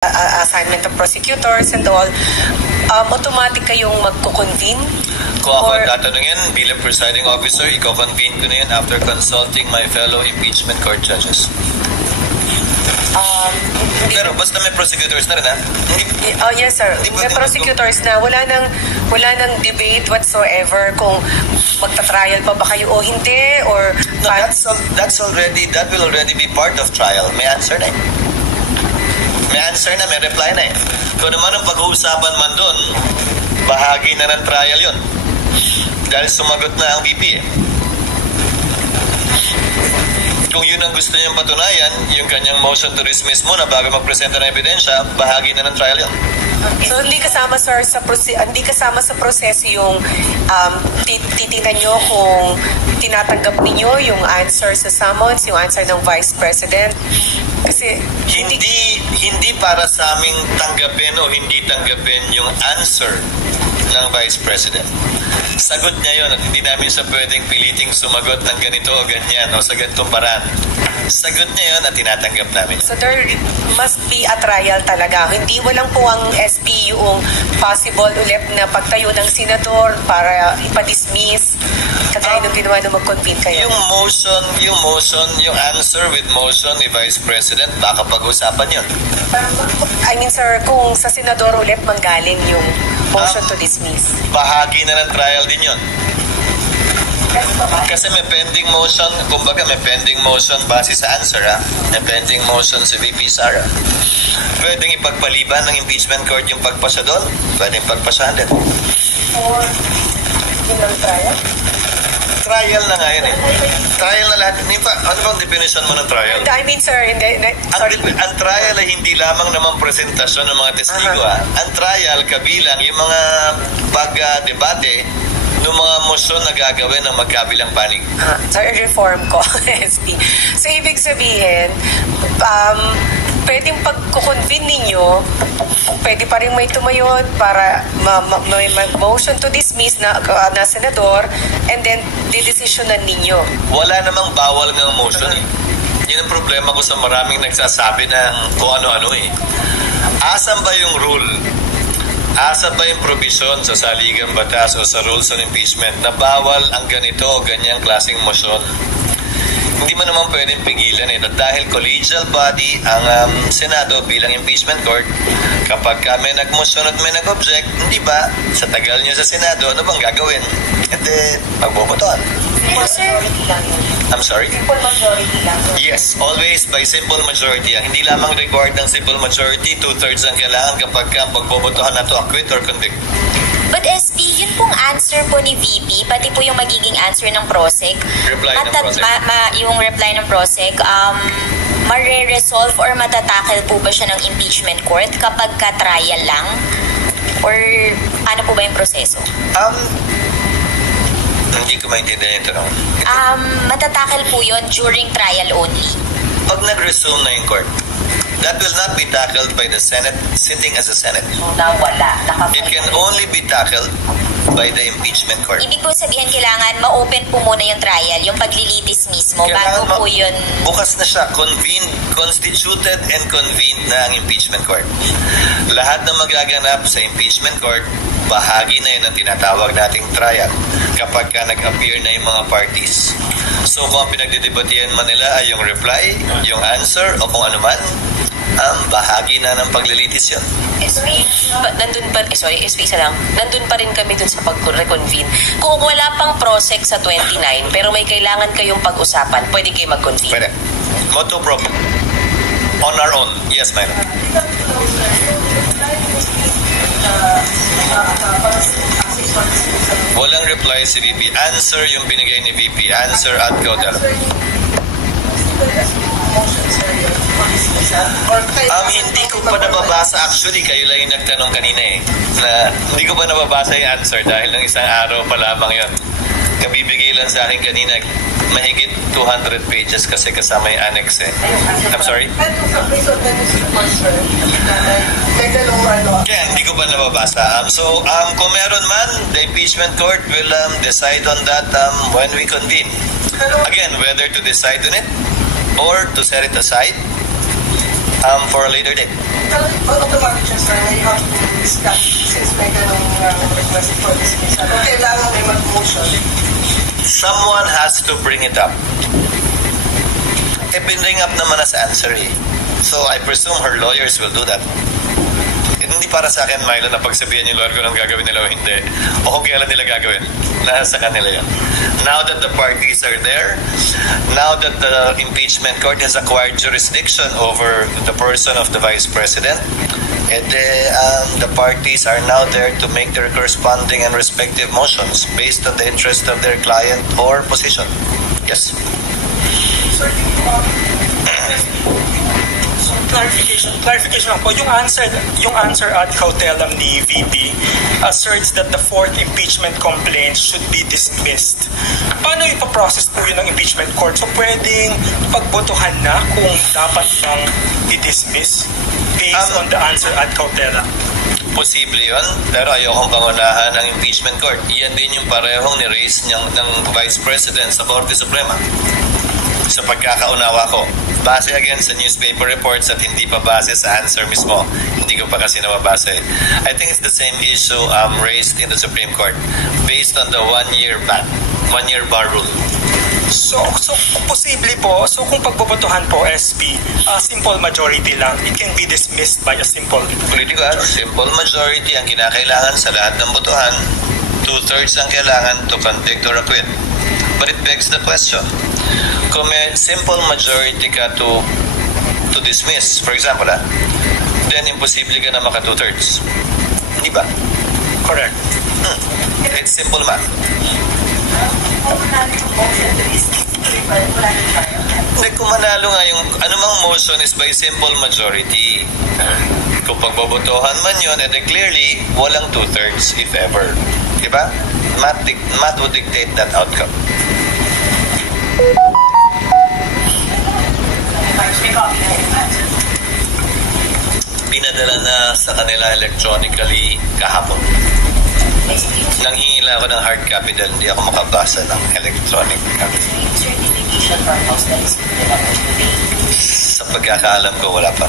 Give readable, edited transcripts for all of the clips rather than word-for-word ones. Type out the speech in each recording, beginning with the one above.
assignment of prosecutors and all, automatic kayong magko-convene? Kung ako tatanungin bilang presiding officer, i-convene ko na yan after consulting my fellow impeachment court judges. Pero basta may prosecutors na rin, ha? Oh, yes, sir. May prosecutors na. Wala nang debate whatsoever kung magta-trial pa ba kayo o hindi, or... No, that will already be part of trial. May answer na eh. May reply na eh. Kung naman ang pag-uusapan man doon, bahagi na ng trial yun. Dahil sumagot na ang VP eh. Kung yun ang gusto niyang patunayan, yung kanyang motion to dismiss muna bago mag-presenta ng ebidensya, bahagi na ng trial yun. So hindi kasama, sir, sa proseso yung titingnan nyo kung tinatanggap ninyo yung answer sa summons, yung answer ng Vice President? Kasi hindi para sa aming tanggapin o hindi tanggapin yung answer ng Vice President. Sagot niya yun at hindi namin siya pwedeng piliting sumagot ng ganito o ganyan o sa ganitong paraan. Sagot niya yun at tinatanggap namin. So there must be a trial talaga. Walang po ang SP yung possible ulit na pagtayo ng senador para ipa-dismiss kagaya nung ginawa na mag-convene kayo. Yung answer with motion ni Vice President, baka pag-usapan yun. I mean, sir, kung sa senador ulit manggaling yung motion to dismiss. Bahagi na ng trial din yun. Kasi may pending motion, kumbaga may pending motion base sa answer, ha? May pending motion si VP Sara. Pwedeng ipagpaliban ng impeachment court yung pagpasya doon. Pwedeng pagpasyahan din. Or single trial? Trial na nga yun eh. Trial na lahat. Ano bang definition mo ng trial? I mean, sir, sorry. Ang trial ay hindi lamang naman presentasyon ng mga testigo, ha? Ang trial kabilang yung mga pag-debate ng mga motion na gagawin ng magkabilang panig. Sorry, reform ko, SP. So, ibig sabihin, pwedeng pagkukonvene ninyo, pwede pa rin may tumayod para may motion to dismiss na senador, and then didesisyonan ninyo. Wala namang bawal ng motion eh. Yun ang problema ko sa maraming nagsasabi ng kung ano-ano eh. Asan ba yung rule? Asa ba yung provision sa saligang batas o sa rules on impeachment na bawal ang ganito o ganyang klaseng motion? Hindi mo naman pwedeng pigilan eh. Dahil collegial body ang Senado bilang impeachment court, kapag may nag-motion at may nag-object, hindi ba, sa tagal nyo sa Senado, ano bang gagawin? At magbobotohan. I'm sorry? Simple majority lang. Yes, always by simple majority. Hindi lamang required ng simple majority, 2/3 ang kailangan kapag pagbobotohan na to acquit or convict. But SP, yun pong answer po ni VP, pati po yung magiging answer ng PROSEC. Yung reply ng PROSEC, mare-resolve or matatakel po ba siya ng impeachment court kapag ka-trial lang? Or ano po ba yung proseso? Hindi ko maintindihan ito naman. Matatakel po yun during trial only. Pag nag-resume na yung court, that will not be tackled by the Senate sitting as a Senate. It can only be tackled by the impeachment court. Ibig po sabihin, kailangan ma-open po muna yung trial, yung paglilitis mismo, bago po yun. Bukas na siya, constituted and convened na ang impeachment court. Lahat na magaganap sa impeachment court, bahagi na yun ang tinatawag nating trial kapag nag-appear na yung mga parties. So kung ang pinagdidebatihan man nila ay yung reply, yung answer, o kung ano man, bahagi na ng paglilitis yun. SP, nandun pa rin kami dun sa pag-reconvene. Kung wala pang PROSEC sa 29, pero may kailangan kayong pag-usapan, pwede kayo mag-convene? Pwede. No problem. On our own. Yes, ma'am. Walang reply si VP. Answer yung binigay ni VP. Answer at Gaudal. Hindi ko pa nababasa. Actually, kayo lang yung nagtanong kanina eh. Hindi ko pa nababasa yung answer dahil ng isang araw pa lamang yun. Kabibigay lang sa akin kanina, mahigit 200 pages kasi kasama yung annex eh. I'm sorry? Kaya hindi ko pa nababasa. Kung meron man, the impeachment court will decide on that when we convene. Again, whether to decide on it or to set it aside, for a later date. Automatic siya, sir, na you have to discuss since may ganong request for dismissal. O kailangan may mag-motion? Someone has to bring it up. Binring up naman as answer eh. So I presume her lawyers will do that. Hindi para sa akin, Milo, na pagsabihan yung lawyer ko nang gagawin nila o hindi. O kung kailan nila gagawin. Nasa kanila yan. Now that the parties are there, now that the impeachment court has acquired jurisdiction over the person of the Vice President, the parties are now there to make their corresponding and respective motions based on the interest of their client or position. Yes. Clarification lang po, yung answer ad cautelam ni VP asserts that the fourth impeachment complaint should be dismissed. Paano ipaprocess po yun ng impeachment court? So pwedeng pagbotohan na kung dapat bang i-dismiss based on the answer ad cautelam? Posible yun, pero ayokong pangunahan ng impeachment court. Iyan din yung parehong ni-raise ng Vice President sa Korte Suprema. Sa pagkakaunawa ko, base again sa newspaper reports at hindi pa base sa answer mismo. Hindi ko pa kasi nababase. I think it's the same issue raised in the Supreme Court based on the one-year bar rule. So posible po, so kung pagbobotohan po, SP, simple majority lang, it can be dismissed by a simple political simple majority ang kinakailangan sa lahat ng botohan. 2/3 ang kailangan to convict or acquit. But it begs the question, kung may simple majority ka to dismiss, for example, then imposible ka na maka 2/3. Hindi ba? Correct. It's simple math. Kung manalo nga yung anumang motion is by simple majority. Kung pagbobotohan man yun, clearly, walang 2/3 if ever. Diba? Math would dictate that outcome. Pinadala na sa kanila electronically kahapon. Nanghihila ako ng hard copy dahil hindi ako makabasa ng electronic copy. Sa pagkakaalam ko, wala pa.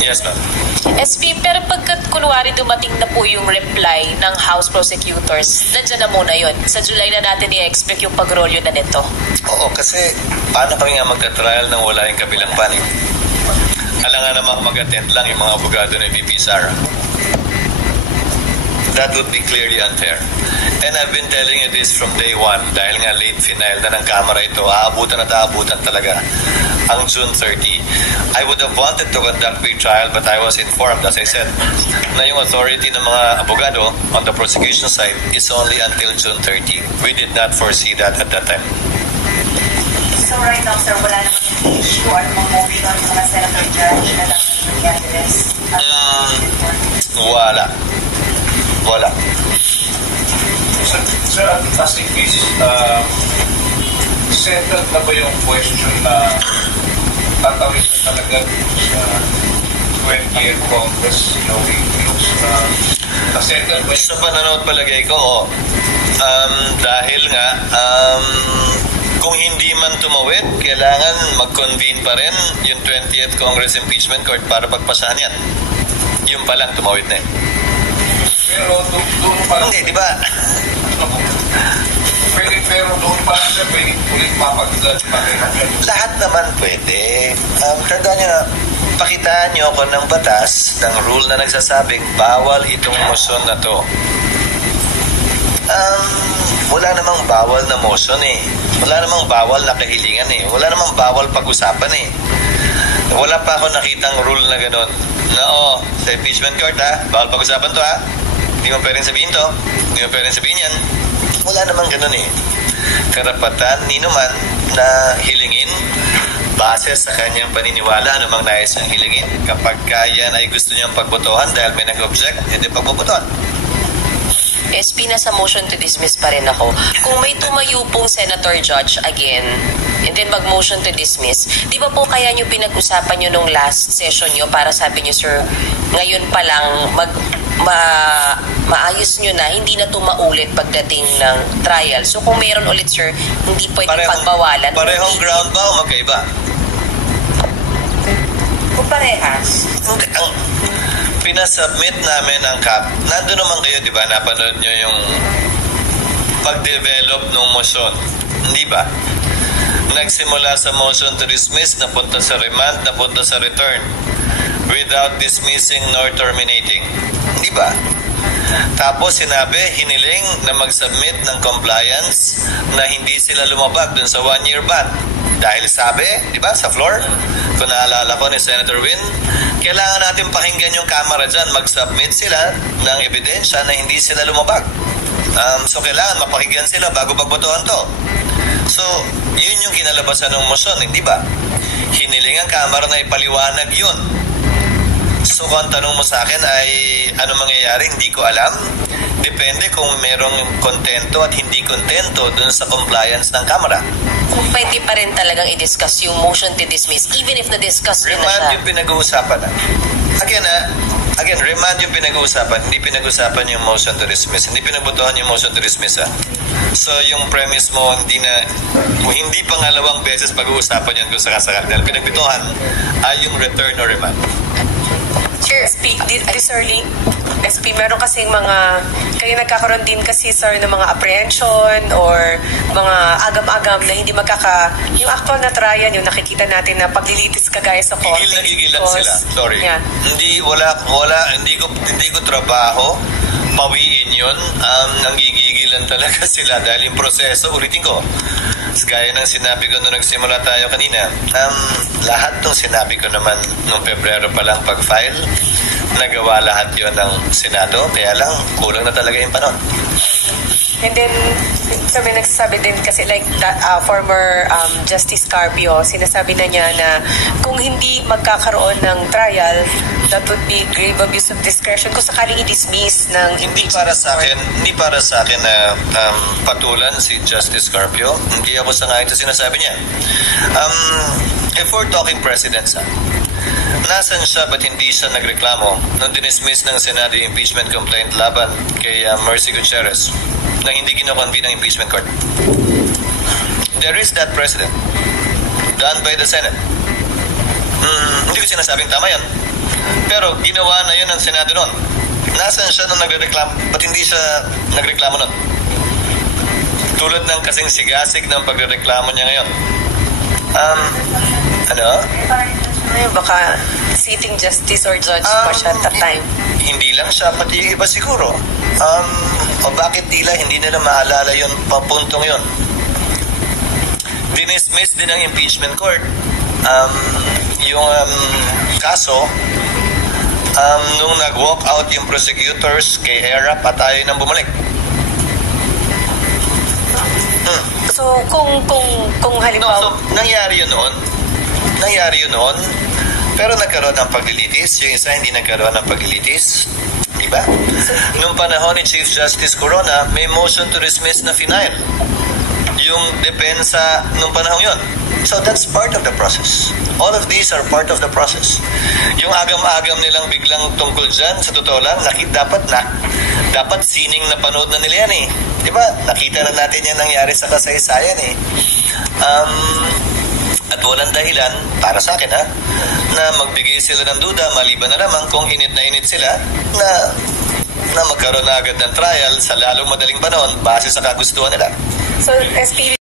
Yes, ma'am. SP, pero pagkat kunwari dumating na po yung reply ng House Prosecutors, nandiyan na muna yun. Sa July na natin i-expect yung pagrolyo na nito. Oo, kasi paano kami nga magka-trial nang wala yung kabilang panig? Alam nga naman mag-attend lang yung mga abogado ng VP Sara. That would be clearly unfair. And I've been telling you this from day one dahil nga late final na ng Kamara ito, aabutan talaga ang June 30. I would have wanted to conduct pre-trial but I was informed, as I said, na yung authority ng mga abogado on the prosecution side is only until June 30. We did not foresee that at that time. So right now, sir, wala naman yung issue or mga motion ng mga senator judge na dapat mag-address? Wala. Sir, as in case, settled na ba yung question na tatawid na talaga sa 20th Congress, looks na settled ba? Sa pananaw palagay ko, dahil nga, kung hindi man tumawid, kailangan mag-convene pa rin yung 20th Congress Impeachment Court para pagpasahan yan. Yung palang tumawid na eh. Pero doon pa lang. Hindi, di ba? Pero doon pa lang sir, pwede ulit mapagdad. Lahat naman pwede. Tandaan nyo na, pakitaan nyo ako ng batas, ng rule na nagsasabing bawal itong motion na to. Wala namang bawal na motion eh. Wala namang bawal na kahilingan eh. Wala namang bawal pag-usapan eh. Wala pa ako nakitang rule na gano'n. Na sa impeachment court bawal pag-usapan to Hindi mo pwedeng sabihin to. Hindi mo pwedeng sabihin yan. Wala namang gano'n eh. Karapatan ni naman na hilingin base sa kanyang paniniwala namang nais niyang hilingin. Kapag yan ay gusto niyang pagbotohan dahil may nag-object, hindi pagbotohan. SP, nasa motion to dismiss pa rin ako. Kung may tumayo pong senator judge again, and then mag-motion to dismiss, di ba po kaya nyo pinag-usapan nyo nung last session nyo para sabi nyo, sir, ngayon pa lang maayos nyo na, hindi na tumaulit pagdating ng trial. So kung meron ulit, sir, hindi pwede pagbawalan. Parehong ground ba o magkaiba? parehas? Ang pinasubmit namin ang nandun naman kayo, di ba? Napanood nyo yung pag-develop ng motion. Hindi ba? Nagsimula sa motion to dismiss, napunta sa remand, napunta sa return without dismissing nor terminating. Hindi ba? Tapos sinabi, hiniling na mag-submit ng compliance na hindi sila lumabag dun sa 1-year ban. Dahil sabi, di ba, sa floor, kung naalala ko ni Senator Win, kailangan natin pakinggan yung camera dyan, mag-submit sila ng ebidensya na hindi sila lumabag. So kailangan mapakinggan sila bago pagbotohan to. So, yun yung kinalabasan ng motion, hindi ba? Hiniling ang camera na ipaliwanag yun. So kung ang tanong mo sa akin ay ano mangyayari, hindi ko alam. Depende kung merong kontento at hindi kontento dun sa compliance ng Kamara. Kung pwede pa rin talagang i-discuss yung motion to dismiss, even if na-discuss rin na siya. Remand yung pinag-uusapan na. Again, remand yung pinag-uusapan, hindi pinag-uusapan yung motion to dismiss. Hindi pinabutuhan yung motion to dismiss, ha? So yung premise mo, hindi pangalawang beses pag-uusapan yun kung sakasakal. Dahil pinagbituhan ay yung return or remand. Sir, SP, meron kasing kayo nagkakaroon din kasi, sir, ng mga apprehension or mga agam-agam na hindi yung actual na trial, yung nakikita natin na paglilitis kagaya sa court. Gigilan sila. Sorry. Yeah. Hindi ko trabaho. Pawiin yun. Nanggigigilan talaga sila dahil yung proseso, ulitin ko. Gaya ng sinabi ko nung nagsimula tayo kanina, lahat ng sinabi ko naman noong Pebrero pa lang pag-file, nagawa lahat yun ng Senado, kaya lang kulang na talaga yung panahon. And then, nagsasabi din kasi like former Justice Carpio, sinasabi na niya na kung hindi magkakaroon ng trial, that would be grave abuse of discretion kung sakaling i-dismiss ng Hindi para sa akin na patulan si Justice Carpio. Hindi ako sangayon sa sinasabi niya. If we're talking precedents, nasan siya ba't hindi siya nagreklamo nung dinismiss ng Senado yung impeachment complaint laban kay Mercy Gutierrez nang hindi kinoconvene ng impeachment court? There is that precedent done by the Senate. Hindi ko sinasabing tama yan, pero ginawa na yun ng Senado noon. Nasaan siya nung nagreklamo? Ba't hindi siya nagreklamo noon? Tulad ng kasing sigasig ng pagreklamo niya ngayon. Baka sitting justice or judge pa siya at that time. Hindi lang siya, pati yung iba siguro. O bakit hindi nila maalala yun, papuntong yun? Dinismiss din ang impeachment court. Yung kaso, nung nag-walk out yung prosecutors kay ERAP at ayaw nang bumalik. So, kung halimbawa... Nangyari yun noon, pero nagkaroon ng paglilitis. Yung isa hindi nagkaroon ng paglilitis. Diba? Nung panahon ni Chief Justice Corona, may motion to dismiss na final. Yung depensa nung panahon yun. So that's part of the process. All of these are part of the process. Yung agam-agam nilang biglang tungkol dyan, sa totoo lang, dapat sining na panood na nila yan eh. Diba? Nakita na natin yan nangyari sa kasaysayan eh. At walang dahilan, para sa akin na magbigay sila ng duda, maliban na lamang kung init sila na magkaroon na agad ng trial sa lalong madaling panahon base sa kagustuhan nila. So, SP